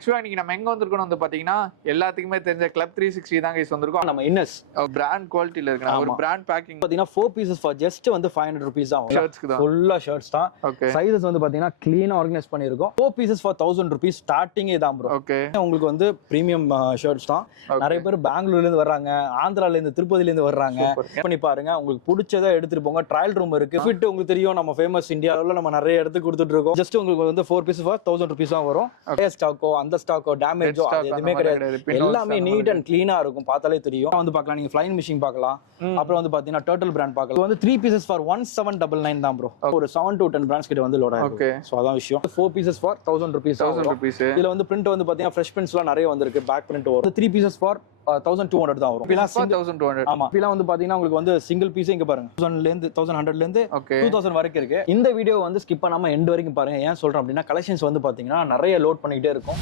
ஆக்சுவலா இன்னைக்கு நம்ம எங்க வந்திருக்கோம் வந்து பாத்தீங்கன்னா எல்லாத்துக்குமே தெரிஞ்ச கிளப் 360 தான் கைஸ் வந்திருக்கோம். நம்ம இன்னஸ் பிராண்ட் குவாலிட்டில இருக்கு. ஒரு பிராண்ட் பேக்கிங் பாத்தீங்கன்னா 4 pieces for just வந்து 500 rupees தான். ஷர்ட்ஸ்க்கு தான். ஃபுல்லா ஷர்ட்ஸ் தான். ஓகே. சைஸஸ் வந்து பாத்தீங்கன்னா க்ளீனா ஆர்கனைஸ் பண்ணிருக்கோம். 4 pieces for 1000 rupees ஸ்டார்டிங் இதான் ப்ரோ. ஓகே. உங்களுக்கு வந்து பிரீமியம் ஷர்ட்ஸ் தான். நிறைய பேர் பெங்களூர்ல இருந்து வர்றாங்க, ஆந்திரால இருந்து, திருப்பதில இருந்து வர்றாங்க. பண்ணி பாருங்க, உங்களுக்கு பிடிச்சதை எடுத்துட்டு போங்க. ட்ரையல் ரூம் இருக்கு. ஃபிட் உங்களுக்கு தெரியும், நம்ம ஃபேமஸ் இந்தியாவுல நம்ம நிறைய இடத்துக்கு கொடுத்துட்டு இருக்கோம். ஜஸ்ட் உங்களுக்கு வந்து 4 pieces for 1000 rupees தான் வரும். ஸ்டாக்கோ அந்த ஸ்டாக்கோ டேமேஜோ அது எதுவுமே கிடையாது. எல்லாமே நீட் அண்ட் கிளீனா இருக்கும், பார்த்தாலே தெரியும். வந்து பார்க்கலாம், நீங்க ஃப்ளைங் மிஷின் பார்க்கலாம். அப்புறம் வந்து பாத்தீங்கன்னா டர்ட்டில் பிராண்ட் பார்க்கலாம். வந்து 3 pieces for 1799 தான் ப்ரோ. ஒரு 7 to 10 பிராண்ட்ஸ் கிட்ட வந்து லோட் ஆயிருக்கு. ஓகே. சோ அதான் விஷயம். 4 pieces for 1000 rupees. 1000 rupees. இதுல வந்து பிரிண்ட் வந்து பாத்தீங்கன்னா ஃப்ரெஷ் பிரிண்ட்ஸ்லாம் நிறைய வந்திருக்கு. பேக் பிரிண்ட் வரும். 3 pieces for 1200 தான் வரும். 1200. ஆமா. இதெல்லாம் வந்து பாத்தீங்கன்னா உங்களுக்கு வந்து சிங்கிள் பீஸ் இங்க பாருங்க 1000 ல இருந்து 1100 ல இருந்து 2000 வரைக்கும் இருக்கு. இந்த வீடியோ வந்து ஸ்கிப் பண்ணாம எண்ட் வரைக்கும் பாருங்க. ஏன் சொல்றேன் அப்படின்னா கலெக்ஷன்ஸ் வந்து பாத்தீங்கன்னா நிறைய லோட் பண்ணிக்கிட்டே இருக்கும்.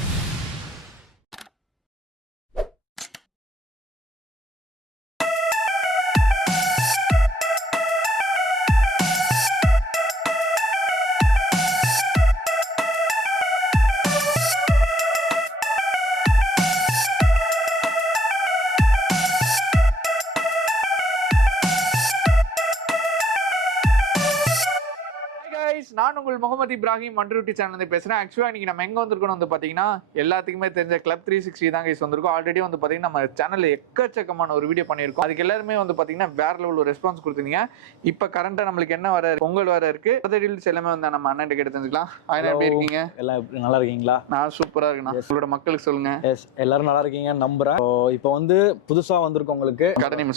நான் உங்கள் முகமது இப்ராஹிம் மண்ட்ரூட்டி சேனல் பேசுறேன். ஆக்சுவலா இன்னைக்கு நம்ம எங்க வந்திருக்கோம் வந்து பாத்தீங்கன்னா எல்லாத்துக்குமே தெரிஞ்ச கிளப் 360 தான் கைஸ் வந்திருக்கோம். ஆல்ரெடி வந்து பாத்தீங்கன்னா நம்ம சேனல்ல எக்கச்சக்கமான ஒரு வீடியோ பண்ணியிருக்கோம். அதுக்கு எல்லாருமே வந்து பாத்தீங்கன்னா வேற லெவல் ஒரு ரெஸ்பான்ஸ் கொடுத்தீங்க. இப்ப கரண்டா நம்மளுக்கு என்ன வர பொங்கல் வர இருக்கு, டீல்ஸ் எல்லாமே வந்து நம்ம அண்ணன் கிட்ட தெரிஞ்சுக்கலாம். ஆனா எப்படி இருக்கீங்க? எல்லாம் நல்லா இருக்கீங்களா? நான் சூப்பரா இருக்கேன். உங்களோட மக்களுக்கு சொல்லுங்க. எல்லாரும் நல்லா இருக்கீங்க நம்புறேன். இப்போ வந்து புதுசா வந்திருக்கோம், உங்களுக்கு கடை நேம்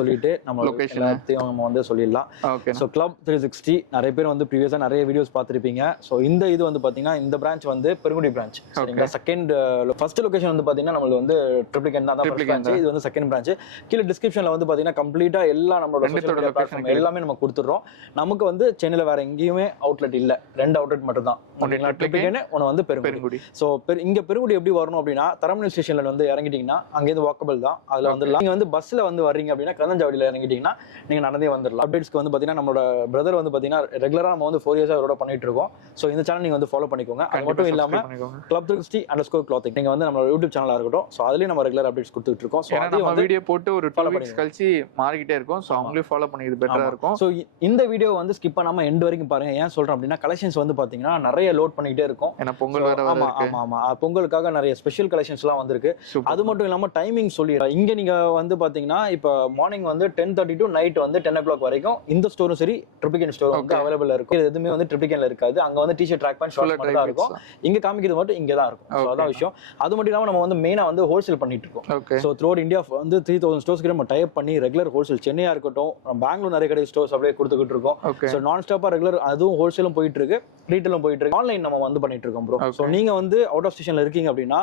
சொல்லிட்டு நம்ம லொகேஷன் நம்ம வந்து சொல்லிடலாம். ஓகே. சோ கிளப் 360 நிறைய பேர் வந்து ப்ரீவியஸா நிறைய வீடியோஸ் பார்த்திருப்பீங்க. சோ இந்த இது வந்து பாத்தீங்கன்னா இந்த பிரான்ச் வந்து பெருங்குடி பிரான்ச். சரிங்களா? செகண்ட் ஃபர்ஸ்ட் லொகேஷன் வந்து பாத்தீங்கன்னா நம்மளுக்கு வந்து ட்ரிப்ளிகேன் தான் பிரான்ச். இது வந்து செகண்ட் பிரான்ச். கீழ டிஸ்கிரிப்ஷன்ல வந்து பாத்தீங்கன்னா கம்ப்ளீட்டா எல்லா நம்மளோட லொகேஷன் எல்லாமே நம்ம கொடுத்துறோம். நமக்கு வந்து சென்னையில வேற எங்கேயுமே அவுட்லெட் இல்ல. 2 அவுட்லெட் மட்டும் தான். ஓகேங்களா? ட்ரிப்ளிகேன் ஒன்னு வந்து பெருங்குடி. சோ இங்க பெருங்குடி எப்படி வரணும் அப்படின்னா தரமணி ஸ்டேஷன்ல வந்து இறங்கிட்டீங்கன்னா அங்க இருந்து வாக்கபிள் தான். அதுல வந்து நீங்க வந்து பஸ்ல வந்து வர்றீங்க அப்படின்னா கந்தஞ்சாவடியில இறங்கிட்டீங்கன்னா நீங்க நடந்தே வந்துடலாம். அப்டேட்ஸ்க்கு வந்து பாத்தீங்கன்னா நம்மளோட பிரதர் வந்து பாத்தீங்கன்னா ரெகுலரா நம்ம வந்து 4 years அவரோட பண்ணிட்டு இருக்கோம். சோ இந்த சேனல் நீங்க வந்து ஃபாலோ பண்ணிக்கோங்க. அது மட்டும் இல்லாம கிளப் 360_clothing நீங்க வந்து நம்ம யூடியூப் சேனலா இருக்கட்டும். சோ அதுலயே நம்ம ரெகுலர் அப்டேட்ஸ் கொடுத்துட்டு இருக்கோம். சோ நம்ம வீடியோ போட்டு ஒரு 2 வீக்ஸ் கழிச்சு மாறிக்கிட்டே இருக்கும். சோ அவங்களே ஃபாலோ பண்ணிக்கிறது பெட்டரா இருக்கும். சோ இந்த வீடியோ வந்து ஸ்கிப் பண்ணாம எண்ட் வரைக்கும் பாருங்க. ஏன் சொல்றேன் அப்படின்னா கலெக்ஷன்ஸ் வந்து பாத்தீங்கன்னா நிறைய லோட் பண்ணிக்கிட்டே இருக்கும். ஏன்னா பொங்கல் வர ஆமா ஆமா ஆமா பொங்கலுக்காக நிறைய ஸ்பெஷல் கலெக்ஷன்ஸ் எல்லாம் வந்திருக்கு. அது மட்டும் இல்லாம டைமிங் சொல்லிடுறேன். இங்க நீங்க வந்து பாத்தீங்கன்னா இப்ப மார்னிங் வந்து 10:30 to நைட் வந்து 10 o'clock வரைக்கும் இந்த ஸ்டோரும் சரி ட்ரிப்ளிகேன் ஸ்டோர் வந்து அவைலபிள் இருக்கும். எதுவுமே வந்து ட்ரிப்ளிகேன்ல இருக்காது. அங்க வந்து டி-ஷர்ட் ட்ராக் பேண்ட் ஷார்ட்ஸ் மட்டும் தான் இருக்கும். இங்க காமிக்கிறது மட்டும் இங்க தான் இருக்கும். சோ அதான் விஷயம். அது மட்டும் இல்லாம நம்ம வந்து மெயினா வந்து ஹோல்சேல் பண்ணிட்டு இருக்கோம். சோ த்ரூ இந்தியா வந்து 3000 ஸ்டோர்ஸ் கிட்ட நம்ம டைப் பண்ணி ரெகுலர் ஹோல்சேல் சென்னையா இருக்கட்டும், பெங்களூர் நிறைய கடை ஸ்டோர்ஸ் அப்படியே கொடுத்துக்கிட்டு இருக்கோம். சோ நான் ஸ்டாப்பா ரெகுலர் அதுவும் ஹோல்சேலும் போயிட்டு இருக்கு, ரீட்டெயிலும் போயிட்டு இருக்கு, ஆன்லைன் நம்ம வந்து பண்ணிட்டு இருக்கோம் ப்ரோ. சோ நீங்க வந்து அவுட் ஆஃப் ஸ்டேஷன்ல இருக்கீங்க அப்படின்னா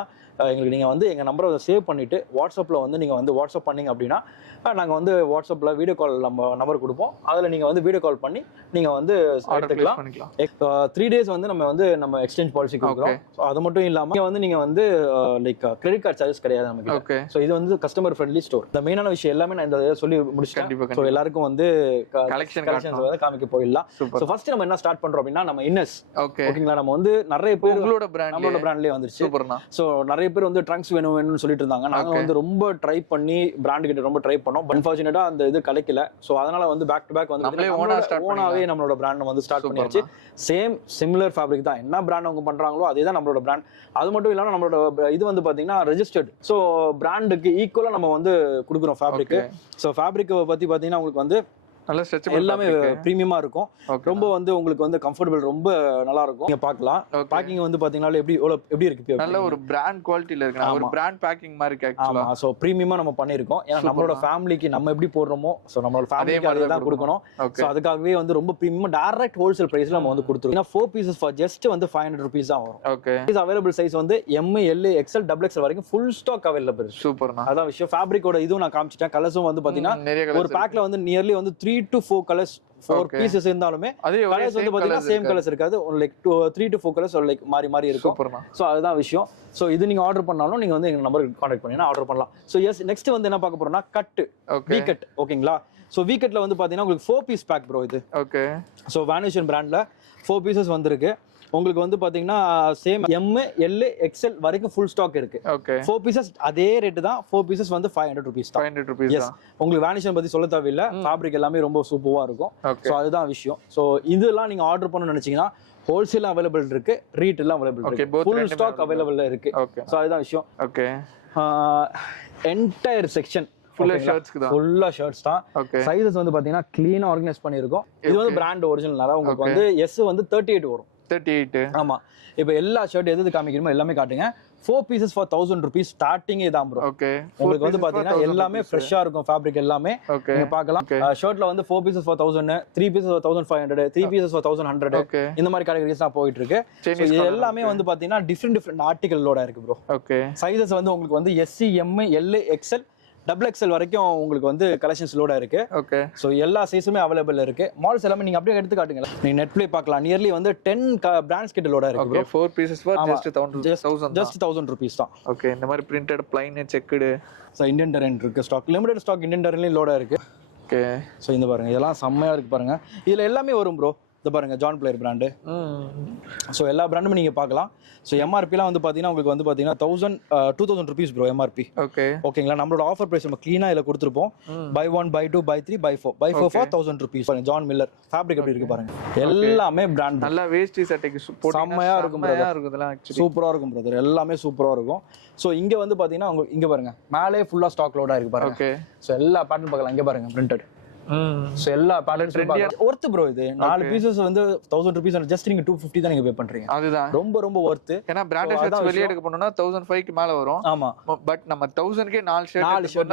எங்களுக்கு நீங்க வந்து எங்க நம்பரை சேவ் பண்ணிட்டு வாட்ஸ்அப்ல வந்து நீங்க வந்து வாட்ஸ்அப் பண்ணீங்க அப்படின்னா நாங்க வந்து வாட்ஸ்அப்ல வீடியோ கால் நம்ம நம்பர் கொடுப்போம். அதுல நீங்க வந்து வீடியோ கால் பண்ணி நீங்க வந்து எடுத்துக்கலாம். 3 days வந்து நம்ம எக்ஸ்சேஞ்ச் பாலிசி கொடுக்குறோம். அது மட்டும் இல்லாம நீங்க வந்து லைக் கிரெடிட் கார்டு சார்ஜஸ் கிடையாது நமக்கு. சோ இது வந்து கஸ்டமர் ஃப்ரெண்ட்லி ஸ்டோர். இந்த மெயினான விஷயம் எல்லாமே நான் இந்த சொல்லி முடிச்சிட்டேன். சோ எல்லாருக்கும் வந்து கலெக்ஷன்ஸ் வந்து காமிக்க போயிடலாம். சோ ஃபர்ஸ்ட் நம்ம என்ன ஸ்டார்ட் பண்றோம் அப்படின்னா நம்ம இன்னஸ். ஓகேங்களா? நம்ம வந்து நிறைய பேர் நம்மளோட பிராண்ட்லயே வந்துருச்சு. சோ நிறைய பேர் வந்து ட்ரங்க்ஸ் வேணும்னு சொல்லிட்டு இருந்தாங்க. நாங்க வந்து ரொம்ப ட்ரை பண்ணி பிராண்ட் கிட்ட ரொம்ப ட்ரை பண்ணோம். அன்பார்ச்சுனேட்டா அந்த இது கிடைக்கல. சோ அதனால வந்து பேக் டு பேக் வந்து ஓனாவே நம்மளோட பிராண்ட் வந்து ஸ்டார்ட் பண்ணியாச்சு. சேம் சிமிலர் ஃபேப்ரிக் தான். என்ன பிராண்ட் அவங்க பண்றாங்களோ அதே தான் நம்மளோட பிராண்ட். அது மட்டும் இல்லாம நம்மளோட இது வந்து பாத்தீங்கன்னா ரெஜிஸ்டர்ட். சோ பிராண்டுக்கு ஈக்குவலா நம்ம வந்து கொடுக்குறோம் ஃபேப்ரிக். சோ ஃபேப்ரிக் பத்தி பாத்தீங்கன்னா உங்களுக்கு வந்து எல்லாமே பிரீமியமா இருக்கும். ரொம்ப வந்து உங்களுக்கு வந்து கம்ஃபர்டபிள் ரொம்ப நல்லா இருக்கும். நீங்க பார்க்கலாம். பேக்கிங் வந்து பாத்தீங்கன்னா எப்படி இருக்கு, நல்ல ஒரு பிராண்ட் குவாலிட்டில இருக்கு. ஒரு பிராண்ட் பேக்கிங் மாதிரி இருக்கு एक्चुअली. சோ பிரீமியமா நம்ம பண்ணிருக்கோம். ஏன்னா நம்மளோட ஃபேமிலிக்கு நம்ம எப்படி போடுறோம், சோ நம்மளோட ஃபேமிலிக்கு அதே தான் கொடுக்கணும். சோ அதுக்காகவே வந்து ரொம்ப பிரீமியமா டைரக்ட் ஹோல்சேல் பிரைஸ்ல நம்ம வந்து கொடுத்துருக்கோம். ஏன்னா 4 pieces for just வந்து 500 rupees தான் வரும். ஓகே. இது அவைலபிள் சைஸ் வந்து M, L, XL, XXL வரைக்கும் ஃபுல் ஸ்டாக் அவைலபிள். சூப்பர்னா. அதான் விஷயம். ஃபேப்ரிக்கோட இதுவும் நான் காமிச்சிட்டேன். கலர்ஸும் வந்து பாத்தீங்கன்னா ஒரு பேக்ல வந்து நியர்லி வந்து 3 to 4 கலர்ஸ் 4 pieces இருந்தாலுமே கலர்ஸ் வந்து பாத்தீங்கன்னா சேம் கலர்ஸ் இருக்காது. லைக் 3 to 4 கலர்ஸ் லைக் மாறி மாறி இருக்கும். சோ அதுதான் விஷயம். சோ இது நீங்க ஆர்டர் பண்ணாலும் நீங்க வந்து எங்க நம்பருக்கு கான்டாக்ட் பண்ணீங்கன்னா ஆர்டர் பண்ணலாம். சோ எஸ் நெக்ஸ்ட் வந்து என்ன பார்க்க போறோம்னா கட் வி கட். ஓகேங்களா? சோ வி கட்ல வந்து பாத்தீங்கன்னா உங்களுக்கு 4 piece பேக் ப்ரோ இது. ஓகே. சோ வானிஷன் பிராண்ட்ல 4 pieces வந்திருக்கு. உங்களுக்கு வந்து பாத்தீங்கன்னா சேம் எம் எல் எக்ஸ்எல் வரைக்கும் ஃபுல் ஸ்டாக் இருக்கு. ஓகே 4 பீசஸ் அதே ரேட் தான். 4 பீசஸ் வந்து 500 rupees தான். 500 rupees எஸ், உங்களுக்கு வேனிஷன் பத்தி சொல்ல தேவையில்லை. ஃபேப்ரிக் எல்லாமே ரொம்ப சூப்பரா இருக்கும். ஓகே ஸோ அதுதான் விஷயம். ஸோ இதெல்லாம் நீங்க ஆர்டர் பண்ணணும்னு நினைச்சீங்கன்னா ஹோல்சேல் அவைலபிள் இருக்கு, ரீட்டெயில் அவைலபிள் Okay, இருக்கு, both ஃபுல் ரெண்டுமே ஸ்டாக் அவைலபிள் இருக்கு. ஓகே ஸோ அதுதான் விஷயம். ஓகே என்டையர் செக்ஷன் ஃபுல்லா ஷர்ட்ஸ்க்கு தான். ஃபுல்லா ஷர்ட்ஸ் தான். ஓகே சைஸஸ் வந்து பாத்தீங்கன்னா கிளீனா ஆர்கனைஸ் பண்ணிருக்கோம். இது வந்து பிராண்ட் ஒரிஜினல்னால உங்களுக்கு வந்து எஸ் வந்து 38 வரும். 38. ஆமா, இப்போ எல்லா ஷர்ட் எது காமிக்கணுமோ எல்லாமே காட்டுங்க. 4 pieces for 1000 rupees ஸ்டார்டிங் இதான் ப்ரோ. ஓகே உங்களுக்கு வந்து பாத்தீங்கன்னா எல்லாமே ஃப்ரெஷ்ஷா இருக்கும். ஃபேப்ரிக் எல்லாமே ஓகே நீங்க பார்க்கலாம். ஷர்ட்ல வந்து 4 pieces for 1000, 3 pieces for 1500, 3 pieces for 1100, okay இந்த மாதிரி கேட்டகரிஸ் தான் போயிட்டு இருக்கு. So இது எல்லாமே வந்து பாத்தீங்கன்னா டிஃபரெண்ட் ஆர்டிகலோட இருக்கு ப்ரோ. ஓகே சைஸஸ் வந்து உங்களுக்கு வந்து S, M, L, XL, double XL வரைக்கும் உங்களுக்கு வந்து கலெக்ஷன்ஸ் லோட இருக்கு. ஓகே ஸோ எல்லா சைஸுமே அவைலபிள் இருக்கு. மாடல்ஸ் எல்லாமே நீங்க அப்படியே எடுத்து காட்டுங்க. நீங்க நெட் ப்ளே பார்க்கலாம். நியர்லி வந்து 10 பிராண்ட்ஸ் கிட்ட லோட இருக்கு. Okay 4 pieces for just 1000. Just 1000 rupees தான். ஓகே இந்த மாதிரி printed plain checked. So Indian Darren இருக்கு ஸ்டாக், லிமிடெட் ஸ்டாக் இந்தியன் டெரன்லயும் லோட இருக்கு. ஓகே ஸோ இந்த பாருங்க இதெல்லாம் செம்மையா இருக்கு பாருங்க. இதுல எல்லாமே வரும் ப்ரோ. இந்த பாருங்க ஜான் பிளேயர் பிராண்டு. ஸோ எல்லா பிராண்டுமே நீங்க பார்க்கலாம். ஸோ எம்ஆர்பிலாம் வந்து பாத்தீங்கன்னா உங்களுக்கு வந்து பாத்தீங்கன்னா 2000 rupees ப்ரோ எம்ஆர்பி. ஓகே ஓகேங்களா, நம்மளோட ஆஃபர் பிரைஸ் நம்ம க்ளீனா இதில் கொடுத்துருப்போம். buy 1 buy 2 buy 3 buy 4 for 1000 rupees. பாருங்க ஜான் மில்லர் ஃபேப்ரிக் எப்படி இருக்கு பாருங்க. எல்லாமே பிராண்ட் நல்ல வேஷ்டி சட்டைக்கு செம்மையா இருக்கும் செம்மையா இருக்கும். இதெல்லாம் ஆக்சுவலி சூப்பரா இருக்கும் பிரதர். எல்லாமே சூப்பரா இருக்கும். ஸோ இங்க வந்து பாத்தீங்கன்னா உங்களுக்கு இங்க பாருங்க மேலே ஃபுல்லா ஸ்டாக் லோடா இருக்கு பாருங்க. ஓகே ஸோ எல்லா பேட்டர்ன் பார்க்கலாம். இங்க பாருங்க பிரிண்டட். ஸோ எல்லா பேட்டர்ன்ஸ் ஒர்த்து ப்ரோ. இது 4 பீசஸ் வந்து 1000 rupees, ஜஸ்ட் நீங்க 250 தான் நீங்க பே பண்றீங்க. அதுதான் ரொம்ப ரொம்ப ஒர்த்து. ஏன்னா பிராண்டட் ஷர்ட்ஸ் வெளிய எடுக்க போனோம்னா 1005 க்கு மேல வரும். ஆமா, பட் நம்ம 1000 கே 4 ஷர்ட்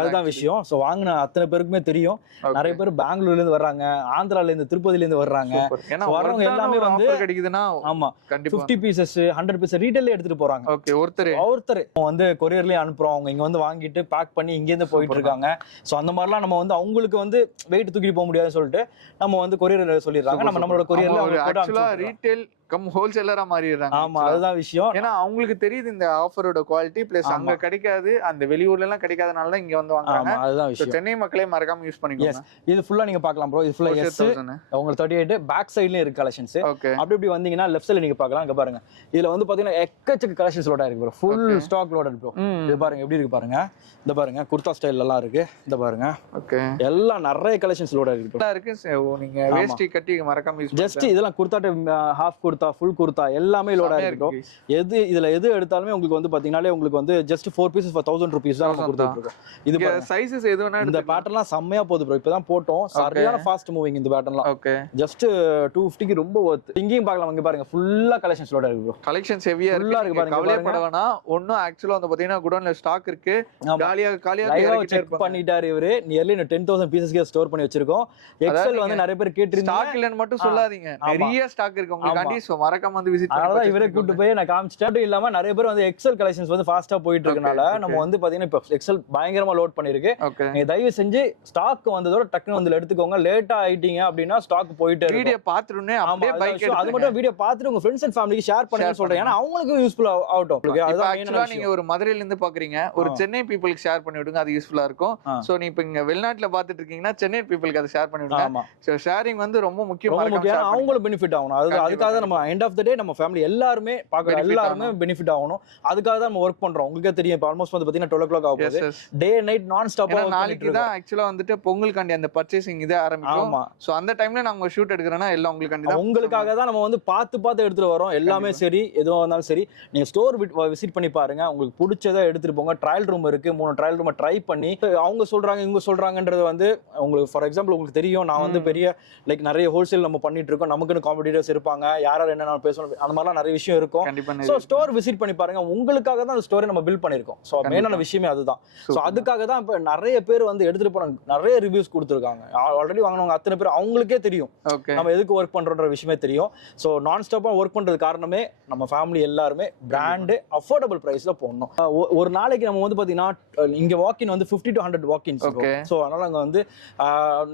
அதுதான் விஷயம். ஸோ வாங்கின அத்தனை பேருக்குமே தெரியும். நிறைய பேர் பெங்களூர்ல இருந்து வர்றாங்க, ஆந்திரால இருந்து, திருப்பதில இருந்து வர்றாங்க. ஏன்னா வரவங்க எல்லாமே வந்து ஆஃபர் கிடைக்குதுன்னா ஆமா கண்டிப்பா 50 பீசஸ் 100 பீசஸ் ரீட்டைல்ல எடுத்துட்டு போறாங்க. ஓகே ஒருத்தர் வந்து கொரியர்லயே அனுப்புறோம். அவங்க இங்க வந்து வாங்கிட்டு பேக் பண்ணி இங்க இருந்து போயிட்டு இருக்காங்க. சோ அந்த மாதிரிலாம் நம்ம வந்து அவங்களுக்கு வந்து வெயிட் தூக்கிட்டு போக முடியாதுன்னு சொல்லிட்டு நம்ம வந்து கொரியர்ல சொல்லிடுறாங்க. நம்மளோட கொரியர்ல ஆக்சுவலா ரீட்டைல் கம் ஹோல்சேலரா மாறிடுறாங்க. ஆமா அதுதான் விஷயம். ஏன்னா அவங்களுக்கு தெரியுது இந்த ஆஃபரோட குவாலிட்டி பிளஸ் அங்க கிடைக்காது, அந்த வெளியூர்ல எல்லாம் கிடைக்காதனால தான் இங்க வந்து வாங்குறாங்க. அதுதான் விஷயம். சென்னை மக்களே மறக்காம யூஸ் பண்ணிக்கோங்க. இது ஃபுல்லா நீங்க பார்க்கலாம் ப்ரோ. இது ஃபுல்லா எஸ் உங்களுக்கு 38 பேக் சைடுலயும் இருக்கு கலெக்ஷன்ஸ். அப்படி இப்படி வந்தீங்கன்னா லெஃப்ட் சைடுல நீங்க பார்க்கலாம். இங்க பாருங்க இதுல வந்து பாத்தீங்கன்னா எக்கச்சக்க கலெக்ஷன்ஸ் லோடா இருக்கு bro. Full stock loaded bro. இது பாருங்க எப்படி இருக்கு பாருங்க. இந்த பாருங்க குர்தா ஸ்டைல் எல்லாம் இருக்கு. இந்த பாருங்க ஓகே எல்லாம் நிறைய கலெக்ஷன்ஸ் லோடா இருக்கு ப்ரோ. இருக்கு நீங்க வேஷ்டி கட்டி மறக்காம யூஸ் ஜஸ்ட் இதெல்லாம் kurta type, half kurta, full kurta எல்லாமே லோடா இருக்கு. எது இதுல எது எடுத்தாலுமே உங்களுக்கு வந்து பாத்தீங்கன்னாலே உங்களுக்கு வந்து ஜஸ்ட் 4 pieces for 1000 rupees தான் நம்ம கொடுத்துட்டு இருக்கோம். இது சைஸஸ் எது வேணா இந்த பேட்டர்ன்லாம் செம்மையா போகுது ப்ரோ. இப்பதான் போட்டோம். சரியான ஃபாஸ்ட் மூவிங் இந்த பேட்டர்ன்லாம். ஓகே ஜஸ்ட் 250 க்கு ரொம்ப வர்த். இங்கேயும் பார்க்கலாம். இங்க பாருங்க ஃபுல்லா கலெக்ஷன்ஸ் லோடா இருக்கு ப்ரோ. கலெக்ஷன்ஸ் ஹெவியா இருக்கு பாருங்க. கவலைப்பட வேணாம். ஒண்ணும் ஆக்சுவலா வந்து பாத்தீங்கன்னா குடோன்ல ஸ்டாக் இருக்கு. காலியா செக் பண்ணிட்டாரு இவரு. நியர்லி 10000 பீசஸ்க்கு ஸ்டோர் பண்ணி வச்சிருக்கோம். எக்ஸல் வந்து நிறைய பேர் கேட்டிருந்தாங்க. ஸ்டாக் இல்லன்னு மட்டும் சொல்லாதீங்க. நிறைய ஸ்டாக் இருக்கு உங்களுக்கு. சோ மறக்காம வந்து விசிட் பண்ணி இவரே கூட்டி போய் நான் காமிச்சிட்டு இல்லாம நிறைய பேர் வந்து எக்ஸல் கலெக்ஷன்ஸ் வந்து ஃபாஸ்டா போயிட்டு இருக்கனால நம்ம வந்து பாத்தீங்கன்னா இப்ப எக்ஸல் பயங்கரமா லோட் பண்ணிருக்கு. நீங்க தயவு செஞ்சு ஸ்டாக் வந்ததோட டக்குன்னு வந்து எடுத்துக்கோங்க. லேட்டா ஆயிட்டீங்க அப்படின்னா ஸ்டாக் போயிட்டு இருக்கு. வீடியோ பாத்துறனே அப்படியே பைக் அது மட்டும் வீடியோ பாத்துட்டு உங்க ஃப்ரெண்ட்ஸ் அண்ட் ஃபேமிலிக்கு ஷேர் பண்ணுங்க சொல்றேன். ஏன்னா அவங்களுக்கு யூஸ்ஃபுல் ஆகட்டும். இப்போ ஆக்சுவலா நீங்க ஒரு மதுரையில இருந்து பாக்குறீங்க, ஒரு சென்னை பீப்புளுக்கு ஷேர் பண்ணி விடுங்க. அது யூஸ்ஃபுல்லா இருக்கும். சோ நீ இப்ப இங்க வெளிநாட்டுல பாத்துட்டு இருக்கீங்கன்னா சென்னை பீப்புளுக்கு அதை ஷேர் பண்ணி விடுங்க. சோ ஷேரிங் வந்து ரொம்ப முக்கியம். அவங்களுக்கு பெனிஃபிட் ஆகணும். அதுக்காக நம்ம எண்ட் ஆஃப் த டே நம்ம ஃபேமிலி எல்லாருமே பாக்குற எல்லாருமே பெனிஃபிட் ஆகணும். அதுக்காக தான் நம்ம ஒர்க் பண்றோம். உங்களுக்கே தெரியும் இப்போ ஆல்மோஸ்ட் வந்து பாத்தீங்கன்னா 12 o'clock ஆகுது. டே நைட் நான் ஸ்டாப்பா நாளைக்கு தான் ஆக்சுவலா வந்துட்டு பொங்கலுக்காண்டி அந்த பர்ச்சேசிங் இதே ஆரம்பிக்கும். சோ அந்த டைம்ல நாங்க ஷூட் எடுக்கறேன்னா எல்லாம் உங்களுக்காண்டி தான். உங்களுக்காக தான் நம்ம வந்து பார்த்து எடுத்துட்டு வரோம். எல்லாமே சரி எதுவா இருந்தாலும் சரி நீங்க ஸ்டோர் விசிட் பண்ணி பாருங்க. உங்களுக்கு பிடிச்சதை எடுத்துட்டு போங்க. ட்ரையல் ரூம் இருக்கு. 3 ட்ரையல் ரூம் ட்ரை பண்ணி அவங்க சொல்றாங்க இவங்க சொல்றாங்கன்றது வந்து உங்களுக்கு ஃபார் எக்ஸாம்பிள் உங்களுக்கு தெரியும். நான் வந்து பெரிய லைக் நிறைய ஹோல்சேல் நம்ம பண்ணிட்டு இருக்கோம். நமக்குன்னு காம்படிட்டர்ஸ் இருப்பாங்க. யாரால என்ன பேசணும் அந்த மாதிரிலாம் நிறைய விஷயம் இருக்கும். சோ ஸ்டோர் விசிட் பண்ணி பாருங்க. உங்களுக்காக தான் அந்த ஸ்டோரை நம்ம பில்ட் பண்ணிருக்கோம். சோ மெயினான விஷயமே அதுதான். சோ அதுக்காக தான் இப்ப நிறைய பேர் வந்து எடுத்துட்டு போன நிறைய ரிவ்யூஸ் கொடுத்துருக்காங்க. ஆல்ரெடி வாங்கினவங்க அத்தனை பேர் அவங்களுக்கே தெரியும் நம்ம எதுக்கு ஒர்க் பண்றோன்ற விஷயமே தெரியும். சோ நான் ஸ்டாப்பா ஒர்க் பண்றது காரணமே நம்ம ஃபேமிலி எல்லாருமே பிராண்ட் அஃபோர்டபுள் பிரைஸ்ல போடணும். ஒரு நாளைக்கு நம்ம வந்து பாத்தீங்கன்னா இங்க வாக்கின் வந்து 50 to 100 வாக்கின்ஸ். சோ அதனால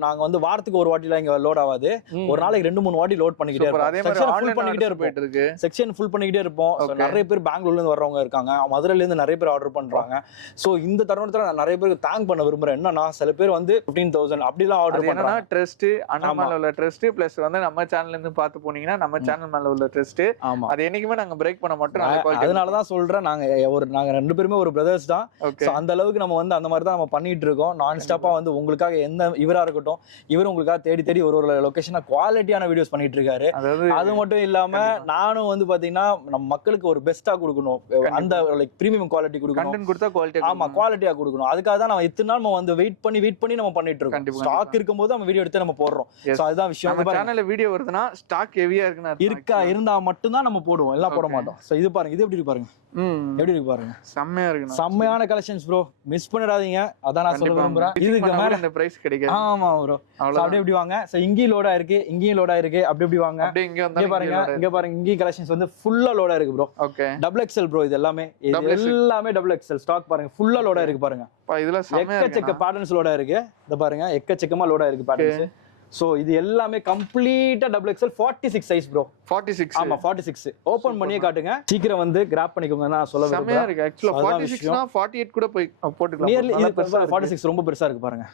நாங்க வந்து வாரத்துக்கு ஒரு வாட்டிலாம் இங்க லோட் ஆகாது. ஒரு நாளைக்கு 2-3 வாட்டி லோட் பண்ணிக்கிட்டே இருக்கோம். பண்ணிக்கிட்டே போயிட்டு இருக்கு. இருப்போம், செக்ஷன் ஃபுல் பண்ணிக்கிட்டே இருப்போம். So, நிறைய பேர் பெங்களூர்ல இருந்து வர்றவங்க இருக்காங்க, மதுரையில இருந்து நிறைய பேர் ஆர்டர் பண்றாங்க. சோ இந்த தருணத்துல நான் நிறைய பேருக்கு தேங்க் பண்ண விரும்புறேன். என்னன்னா சில பேர் வந்து 15,000 அப்படிலாம் ஆர்டர் பண்றாங்க. ட்ரஸ்ட் அண்ணா மேல உள்ள ட்ரஸ்ட் பிளஸ் வந்து நம்ம சேனல்ல இருந்து பார்த்து போனீங்கன்னா நம்ம சேனல் மேல உள்ள ட்ரஸ்ட் அது என்னைக்குமே நாங்க பிரேக் பண்ண மாட்டோம். அதனால தான் சொல்றேன், நாங்க ரெண்டு பேருமே ஒரு பிரதர்ஸ் தான். சோ அந்த அளவுக்கு நம்ம வந்து அந்த மாதிரி தான் நம்ம பண்ணிட்டு இருக்கோம். நான் ஸ்டாப்பா வந்து உங்களுக்காக எந்த இவரா இருக்கட்டும், இவர் உங்களுக்காக தேடி தேடி ஒரு லொகேஷனா குவாலிட்டியான வீடியோஸ் பண்ணிட்டு இருக்காரு. அது மட்டும் இல்லாம நானும் வந்து பாத்தீங்கன்னா நம்ம மக்களுக்கு ஒரு பெஸ்டா கொடுக்கணும், அந்த லைக் பிரீமியம் குவாலிட்டி கொடுக்கணும், கண்டென்ட் கொடுத்தா குவாலிட்டி, ஆமா குவாலிட்டியா கொடுக்கணும். அதுக்காக தான் நம்ம இத்தனை நாள் நம்ம வந்து வெயிட் பண்ணி நம்ம பண்ணிட்டு இருக்கோம். ஸ்டாக் இருக்கும்போது நம்ம வீடியோ எடுத்து நம்ம போடுறோம். சோ அதுதான் விஷயம். நம்ம சேனல்ல வீடியோ வருதுன்னா ஸ்டாக் ஹெவியா இருந்தா மட்டும் தான் நம்ம போடுவோம், எல்லாம் போட மாட்டோம். சோ இது பாருங்க, இது எப்படி இருக்கு பாருங்க, எப்படி இருக்கு பாருங்க, செம்மையா இருக்கு, செம்மையான கலெக்ஷன்ஸ் ப்ரோ, மிஸ் பண்ணிடாதீங்க. அதான் நான் சொல்ல விரும்புறேன். இதுக்கு மேல இந்த பிரைஸ் கிடைக்காது. ஆமா ப்ரோ, அப்படியே இப்படி வாங்க. சோ இங்கேயும் லோடா இருக்கு, இங்கேயும் லோடா இருக்கு, அப்படி வாங்க. இங்க பாருங்க, இங்க கலெக்ஷன்ஸ் வந்து ஃபுல்லா லோடா இருக்கு bro. Okay, double XL bro, இது எல்லாமே டபுள் எக்ஸ்எல் ஸ்டாக். பாருங்க ஃபுல்லா லோடா இருக்கு பாருங்க. இதுல எக்கச்சக்க பேட்டர்ன்ஸ் லோடா இருக்கு. இத பாருங்க, எக்கச்சக்கமா லோடா இருக்கு பேட்டர்ன்ஸ். சோ இது எல்லாமே கம்ப்ளீட்டா டபுள் எக்ஸ்எல் 46 சைஸ் ப்ரோ. 46, ஆமா 46. ஓபன் பண்ணியே காட்டுங்க, சீக்கிரம் வந்து கிராப் பண்ணிக்கோங்க. நான் சொல்ல விரும்புறேன், செமையா இருக்கு. एक्चुअली 46 னா 48 கூட போய் போட்டுக்கலாம். நியர்லி இது 46 ரொம்ப பெருசா இருக்கு பாருங்க.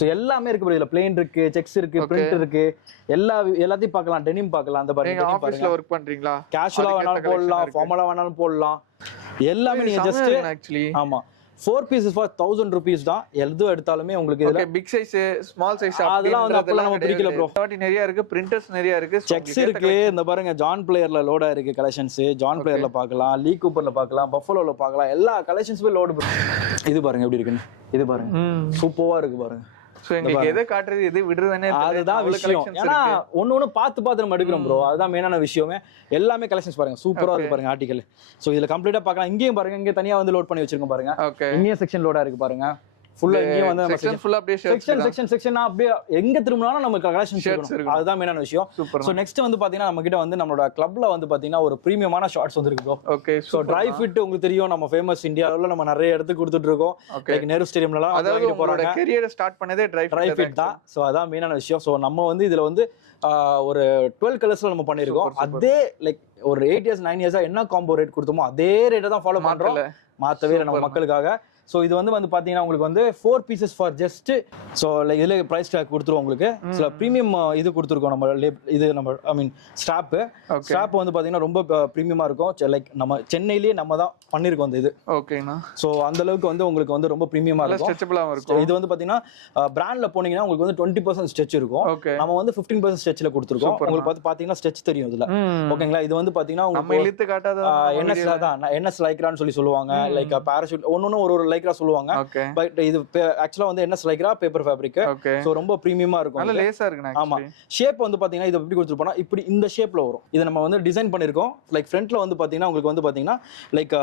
சோ எல்லாமே இருக்கு ப்ரோ. இதுல பிளேன் இருக்கு, செக்ஸ் இருக்கு, பிரிண்ட் இருக்கு, எல்லாத்தையும் பார்க்கலாம். டெனிம் பார்க்கலாம். அந்த பாருங்க, நீங்க ஆபீஸ்ல வர்க் பண்றீங்களா, கேஷுவலா வேணாலும் போடலாம், ஃபார்மலா வேணாலும் போடலாம். எல்லாமே நீங்க ஜஸ்ட் एक्चुअली ஆமா 4 pieces for 1000 rupees தான். எது எடுத்தாலுமே உங்களுக்கு இதுல பிக் சைஸ், ஸ்மால் சைஸ் அதெல்லாம் வந்து அப்பலாம் நம்ம பிரிக்கல ப்ரோ. நிறைய இருக்கு, பிரிண்டர்ஸ் நிறைய இருக்கு, செக்ஸ் இருக்கு. இந்த பாருங்க, ஜான் பிளேயர்ல லோடா இருக்கு கலெக்ஷன்ஸ். ஜான் பிளேயர்ல பார்க்கலாம், லீ கூப்பர்ல பார்க்கலாம், பஃபலோல பார்க்கலாம். எல்லா கலெக்ஷன்ஸுமே லோடு ப்ரோ. இது பாருங்க எப்படி இருக்குன்னு, இது பாருங்க சூப்பரா இருக்கு பாருங்க. சோ உங்களுக்கு எதை காட்டுறது எது விடுறதுனே அதுதான் விஷயம். ஏன்னா ஒண்ணு பார்த்து நம்ம எடுக்கிறோம் ப்ரோ, அதுதான் மெயினான விஷயமே. எல்லாமே கலெக்ஷன்ஸ் பாருங்க, சூப்பரா இருக்கு பாருங்க ஆர்டிகல். சோ இதுல கம்ப்ளீட்டா பார்க்கலாம். இங்கேயும் பாருங்க, இங்க தனியா வந்து லோட் பண்ணி வச்சிருக்கோம் பாருங்க. இங்கேயும் செக்ஷன் லோடா இருக்கு பாருங்க. ஃபுல்லா இங்கேயும் வந்து செக்ஷன் ஃபுல்லா அப்படியே செக்ஷன் அப்படியே எங்க திரும்பினாலும் நமக்கு கலெக்ஷன்ஸ் இருக்கும். அதுதான் மெயினான விஷயம். சோ நெக்ஸ்ட் வந்து பாத்தீங்கன்னா நம்ம கிட்ட வந்து நம்மளோட கிளப்ல வந்து பாத்தீங்கன்னா ஒரு பிரீமியமான ஷார்ட்ஸ் வந்துருக்கு bro. Okay, so try fit உங்களுக்கு தெரியும், நம்ம ஃபேமஸ் இந்தியாவுல நம்ம நிறைய இடத்துக்கு கொடுத்துட்டு இருக்கோம். லைக் நேரு ஸ்டேடியம்ல அதாவது உங்களோட கரியரை ஸ்டார்ட் பண்ணதே ட்ரை ஃபிட் தான். சோ அதான் மெயினான விஷயம். சோ நம்ம வந்து இதுல வந்து ஒரு 12 கலர்ஸ்ல நம்ம பண்ணிருக்கோம். அதே லைக் ஒரு 8 இயர்ஸ் 9 இயர்ஸா என்ன காம்போ ரேட் கொடுத்தோமோ அதே ரேட்டை தான் ஃபாலோ பண்றோம், மாத்தவே இல்லை நம்ம மக்களுக்காக. ஸோ இது வந்து பாத்தீங்கன்னா உங்களுக்கு வந்து 4 pieces for just. So like இதுல பிரைஸ் டேக் கொடுத்துருவோம் உங்களுக்கு. சில ப்ரீமியம் இது கொடுத்துருக்கோம் நம்ம. இது நம்ம ஐ மீன் ஸ்டாப் வந்து பாத்தீங்கன்னா ரொம்ப ப்ரீமியமா இருக்கும். லைக் நம்ம சென்னையிலேயே நம்ம தான் பண்ணிருக்கோம் இந்த இது. ஓகேண்ணா. ஸோ அந்த அளவுக்கு வந்து உங்களுக்கு வந்து ரொம்ப ப்ரீமியமா இருக்கும். இது வந்து பாத்தீங்கன்னா பிராண்ட்ல போனீங்கன்னா உங்களுக்கு வந்து 20% ஸ்ட்ரெச் இருக்கும். நம்ம வந்து 15% ஸ்ட்ரெச்ல கொடுத்துருக்கோம். உங்களுக்கு பாத்தீங்கன்னா ஸ்ட்ரெச் தெரியும் இதுல. ஓகேங்களா. இது வந்து பாத்தீங்கன்னா உங்களுக்கு என்எஸ் லைக்ரான்னு சொல்லி சொல்லுவாங்க. லைக் பாராசூட் ஒன்னொன்னு ஒரு லைக்ரா சொல்லுவாங்க. பட் இது ஆக்சுவலா வந்து NS Lycra paper fabric. So ரொம்ப பிரீமியமா இருக்கும், நல்ல லேசா இருக்கு. ஆமா, ஷேப் வந்து பாத்தீங்கன்னா இது எப்படி கொடுத்துருப்போம்னா இப்படி இந்த ஷேப்ல வரும். இத நம்ம வந்து டிசைன் பண்ணிருக்கோம். லைக் ஃப்ரண்ட்ல வந்து பாத்தீங்கன்னா உங்களுக்கு வந்து பாத்தீங்கன்னா லைக்